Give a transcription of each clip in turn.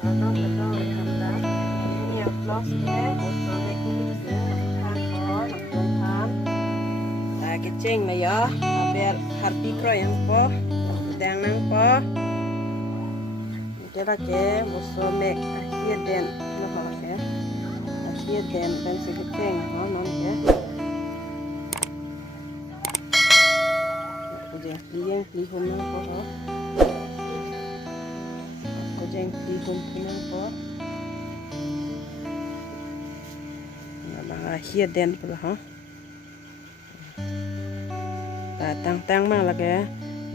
Ano na handa. Ini yang plus ke, botol ini kan po, nagpunhan. Kicing na ya, biar harpi kro yang po, dang nang po. Kira ke, botol mek akhir den, lo ke, akhir den dan sekicing, non ke. Kujeng pilih pilihun nang po. Kujeng pilihun nang po. Akhir den po ha. Tang mang lagi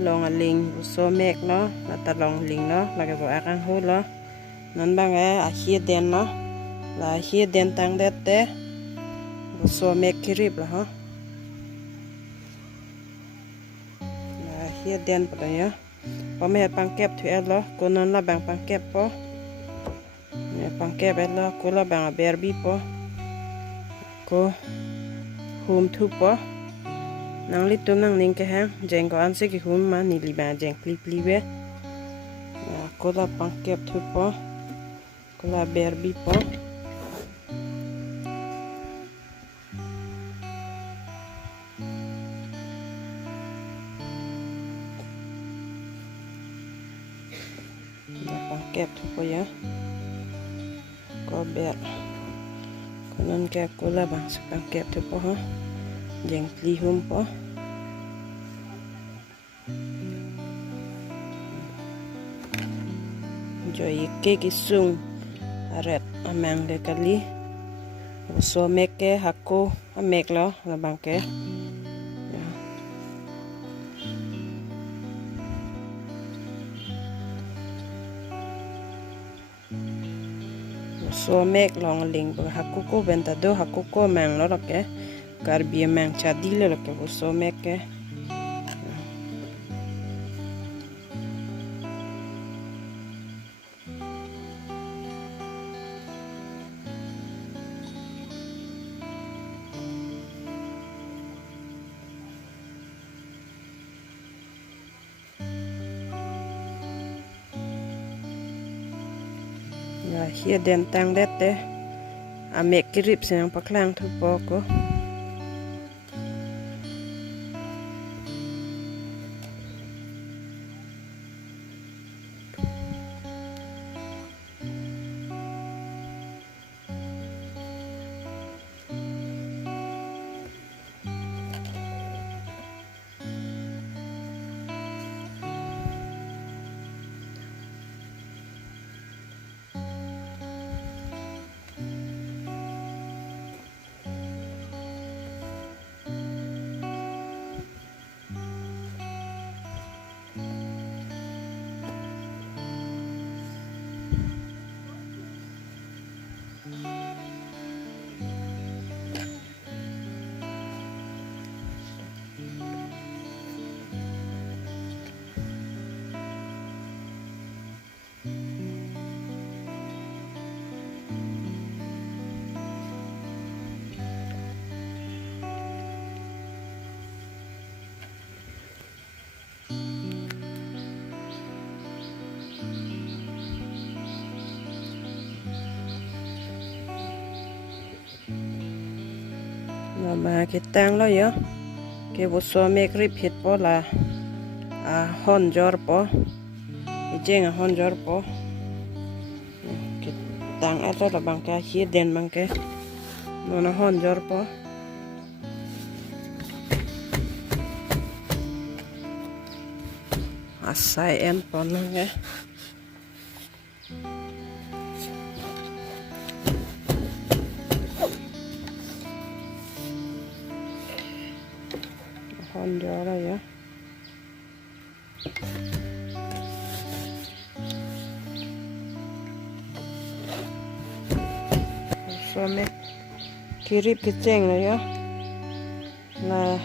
long ling so mek no ta long ling no lagi bo akan hu lo non bang akhir den no la akhir den tang det te so mek kirip la ha la akhir den po ya po me pangkep thu lo ko non la bang pangkep po ne pangkep lo ko la bang berbi po ko hum thu po nang li tum nang ning ke hang jeng ko anse ki hum ma ni li ba jeng klip libe ko la pangkep thu po ko la berbi po la pangkep thu po ya ko ber ko non ke ko la bang pangkep thu po ha jeng kli hum po joy ke kisung aret amang de kali so mek ke hakko amek lo la bang ke so mek long ling ba hakko ko benta do hakko ko mang lo ke karbi mang chadi lo ke so mek ke hier den tang det te amek kirip senang paklang thu poko mà cái tang lo yo cái bộ số mek rip hit po là hon jor po cái jeng hon jor po cái tang ato là bằng cái hier den bằng cái nó hon jor po asai en po nang cái hon jor lah ya so mek kirip cái cheng này ya là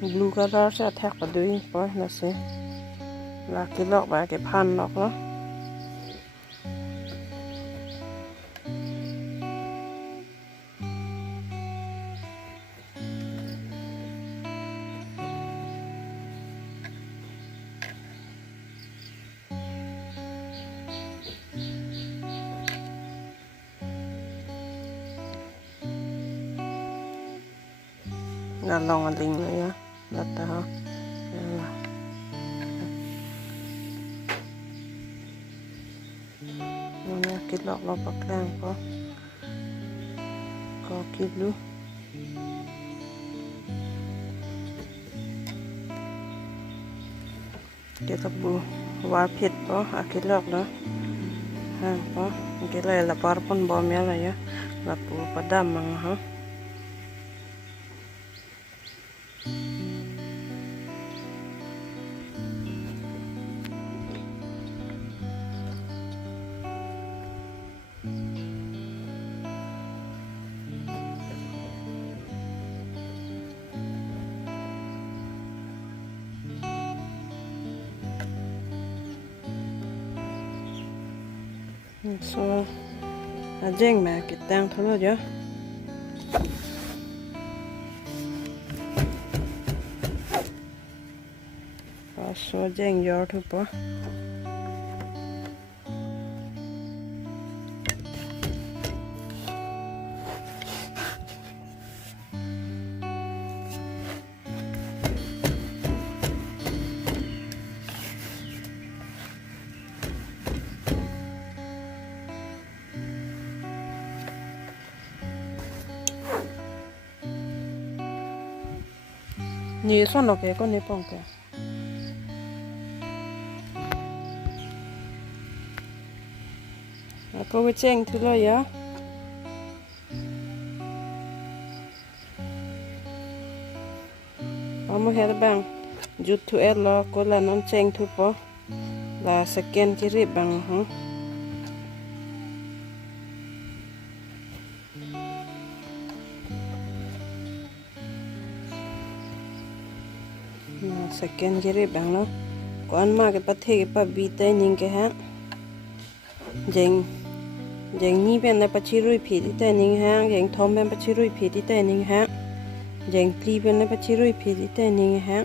blue color sẽ thác vào đuôi po là sẽ là cái lọc và cái pan lọc đó ngà lòng à linhเลยá đặt ta ha nè cái lọ lọ bạc lang có kịp luôn cái tập bu war phết po cái lọ đó ha po cái này là par pon bom ya là là pu padam mang ha so jeng mà cái tang thôi chứ so jeng gió thôi po nhiều son nó cái con này bông kìa có cái chén thứ rồi á một hết bằng chút thu ép lo có là non chén thu po là second chỉ rịp bằng hả second chỉ rịp bằng nó còn mà cái bắt thế cái bắt bị tay nhìn cái hả dành dành ní bên này bắt chỉ rui phì đi tay nhìn hả dành thom bên bắt chỉ rui phì đi tay nhìn hả dành pli bên này bắt chỉ rui phì đi tay nhìn hả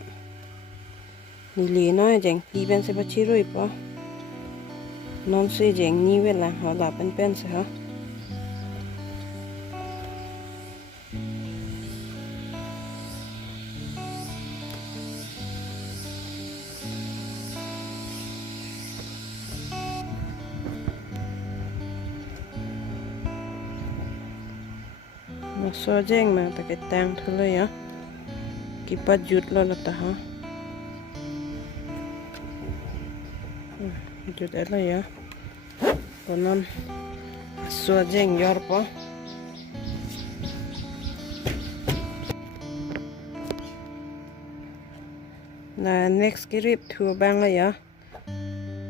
ni lì nói dành pli bên sẽ bắt chỉ rui po non sẽ dành ní bên là họ là bên sẽ hả so jeng mà ta cái tang thôiเลยá kita jut lo là ta ha jut ở đây á còn non so jeng yor po là next cái rib thua bangเลยá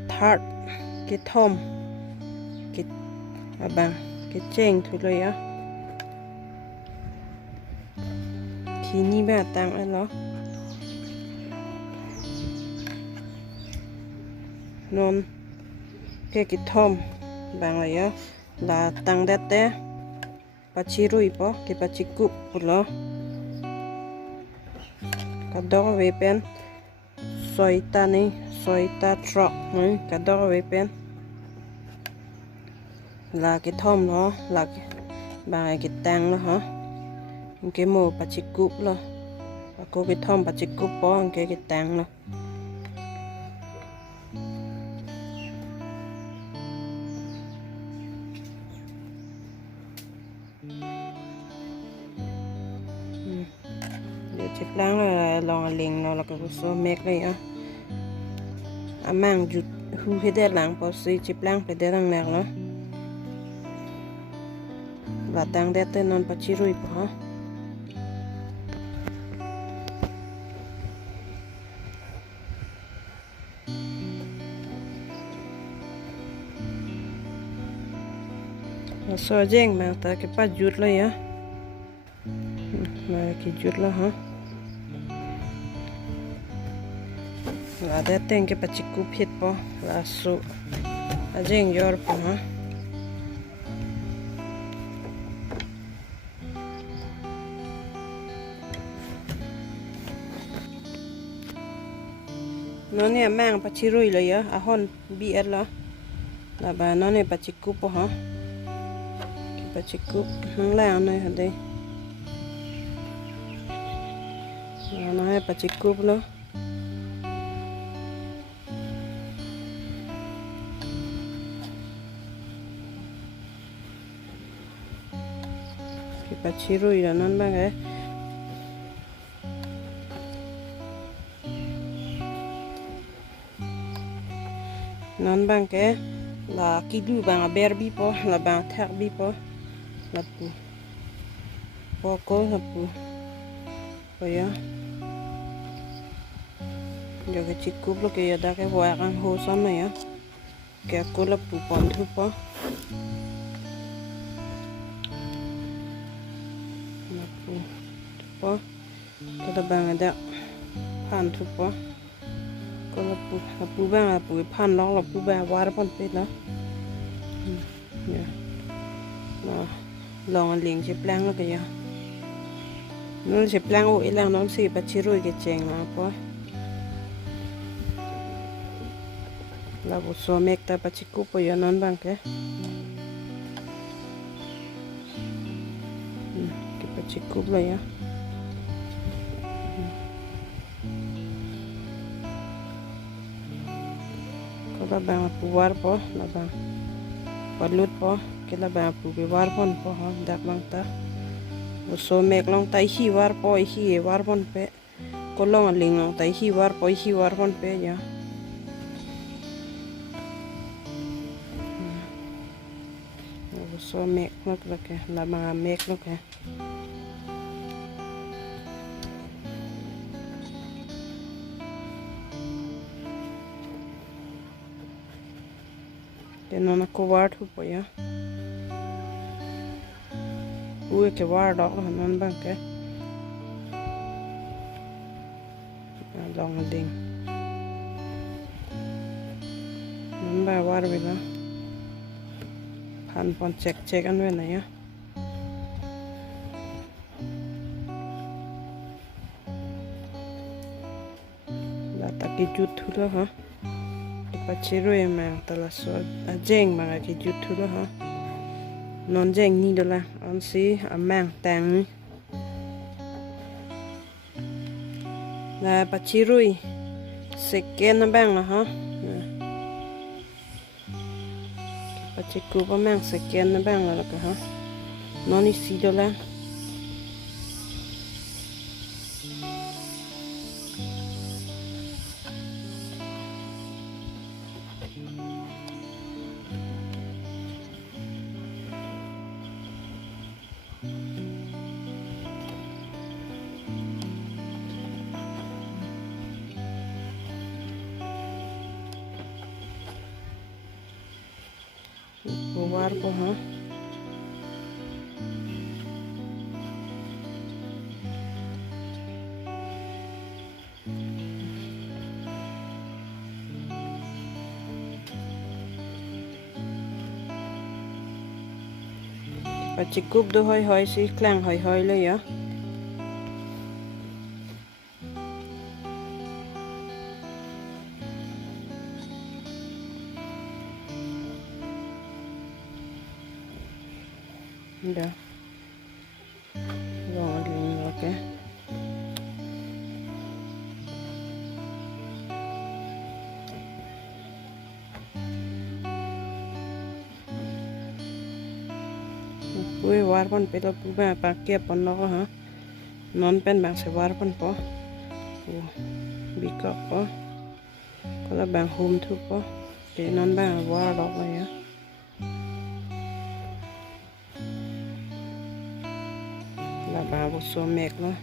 third cái thom cái bang cái jeng thôiเลยáทีนี้แบบตังอันเหรอนนเพื่อกิทอมบางเลยลาตังเด็ดเตะปัจจิรุยปะกิปัจจิกุบปุลกระดอกเวเป็นซอยตานี่ซอยตาทรอกนี่กระดอกเวเป็นลากิทอมเนาะลาบางกิตังเนาะฮะcái mồ bà chỉ cúp lo bà cô cái thom bà chỉ cúp bó cái tang lo giờ chụp láng là lòng liền nó là cái số mét đây á mang chụp hú hết đợt láng bỏ xí chụp láng phải đợt láng nè lo và tang đợt tên non bà chỉ rui bỏ so jeng mà ta cái bắt jutเลยá mà cái jut là hả là để tên cái bắt chỉ cúp hết po là số jeng yor po hả nó nè mang bắt chỉ rồiเลยá hon bị là bà nó nè bắt chỉ cúp po hả bà chỉ cúp nắng làng này hả đây nó hay bà chỉ cúp nữa cái bà chỉ rồi là nó bằng cái non bằng cái là cái đu bằng bèr bi po là bằng thạc bi po là po cô là po rồi á giờ cái chiếc cúp là cái đó cái vòi ăn hồ xong này á cái cô là po pon thu po là po cái đó bằng cái đó pan thu poก็ละปูบ้างละปูพันล้อละปูบ้างวาระพันเป็ดเนาะเนี่ยลองเลี้ยงเจ็บแรงแล้วก็ยังนั่นเจ็บแรงโอ้ยแรงน้องสิปัจจิรุ่ยก็เจ๋งนะป่ะเราบุษเมกแต่ปัจจิกุปยนั่นบ้างแกก็ปัจจิกุปเลยอ่ะla bang puar po la bang palut po ke la bang pu be war pon po ha dak bang ta so mek long tai hi war po hi war pon pe ko long ling long tai hi war po hi war pon pe ya so mek lok la ke la bang mek lok ke nó nó có vart hụp vậy á, ui cái vart đó là nó bằng cái lòng đình, nó bằng vart vậy đó, pan pon check ăn vậy này á, là ta cái chút thôi đó hả? Pachiru mà ta là số jeng mà cái YouTube đó hả non jeng ni đó là anh sĩ mang tàng là pachiru second nó bang là hả pachiku có mang second nó bang là cái hả non đi xí đó là war po ha và chỉ cúp đôi hơi xí clang hơi lấy á đó rồi liền ok ui war pon pe lo pu ba pa ke pon no ha non pen bang se war pon po bi ko po ko la bang hum thu po ke non ba war do vậy á là bà một số mệt nữa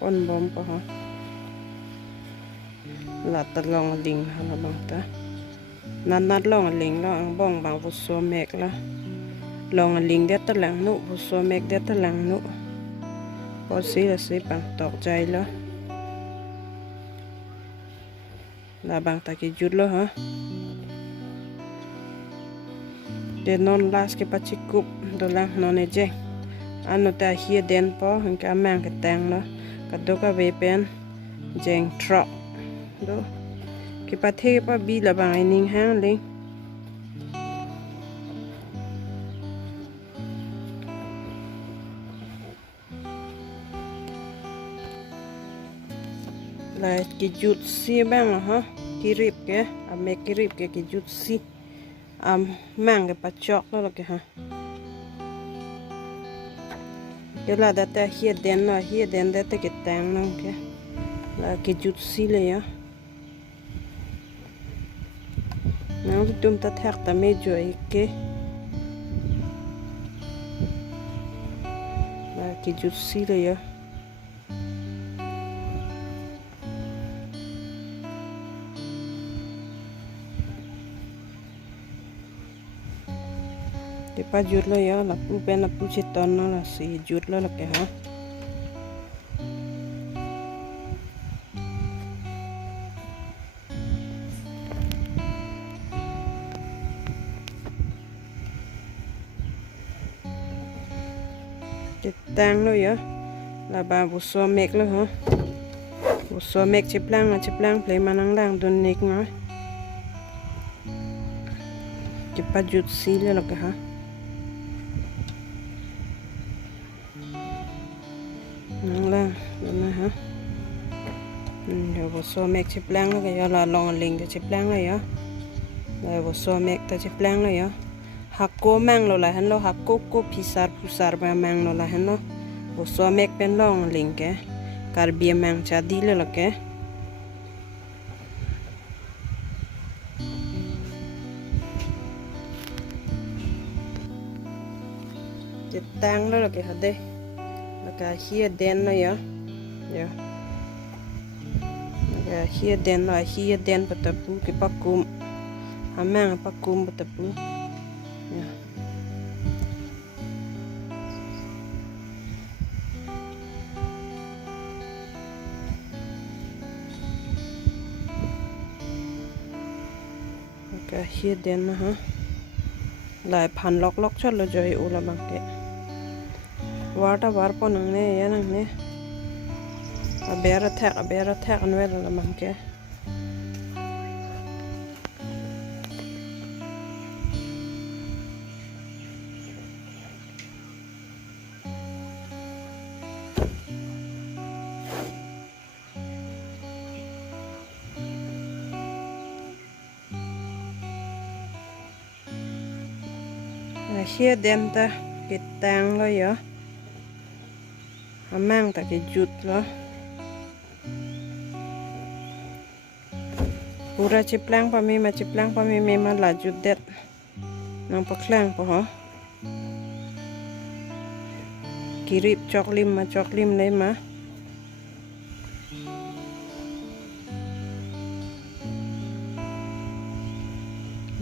con bom po hả là tật lòng đình hay là bằng ta nát lòng lính lo ăn bong bằng một số mệt là lòng lính đét tật lăng nụ một số mệt đét tật lăng nụ có xí là xí bằng tọt chay lo là bằng ta cái chút lo hả de non las ke pachikup do la non eje ano ta hia den po ka mang ke tang lo ka do ka ve pen jeng tro do ke pa the pa bi la bang ning hang le la ki jut si bang ha kirip ke ame kirip ke ki jut si mang ke pa chok lo ke ha ke la da ta hia den da te ke tang no ke la ki jut si le ya nang tum ta thak ta me jo ke la ki jut si le ya te pa jut lo ya la pu pen la pu chi ton no la si jut lo la ke ha te tang lo ya la ba bu so mek lo ha bu so mek chi plang ple manang lang don nek nga te pa jut si le la ke ha nang la na ha yo bu so mek chi plang lo ke ya la long ling de chi plang lo ya la bu so mek ta chi plang lo ya hakko mang lo la han lo hakko ko pusar ba mang lo la han lo bu so mek pen long ling ke kar bia mang cha di le la ke te tang lo la ke ha de la ka hia den lo ya hia den patapu ke pakum amang pakum patapu ya ka hia den na ha lai phan lok chot lo joi u la bang ke water war po nang ne ya nang ne a bera thak an wel la bang ke hia den ta ke tang lo ya amang ta ke jut lo pura chiplang pa mi ma la jut det nang pa klang pa ha kirip chok lim le ma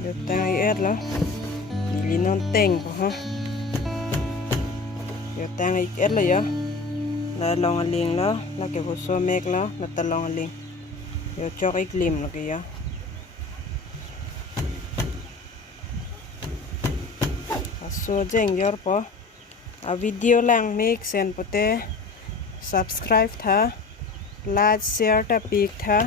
de tang et lo li non teng pa ha de tang et lo ya la long ling lo la ke bo so mek lo la ta long ling yo chok ik lim lo ke ya so jeng yor po a video lang make sen pote subscribe tha like share ta pik tha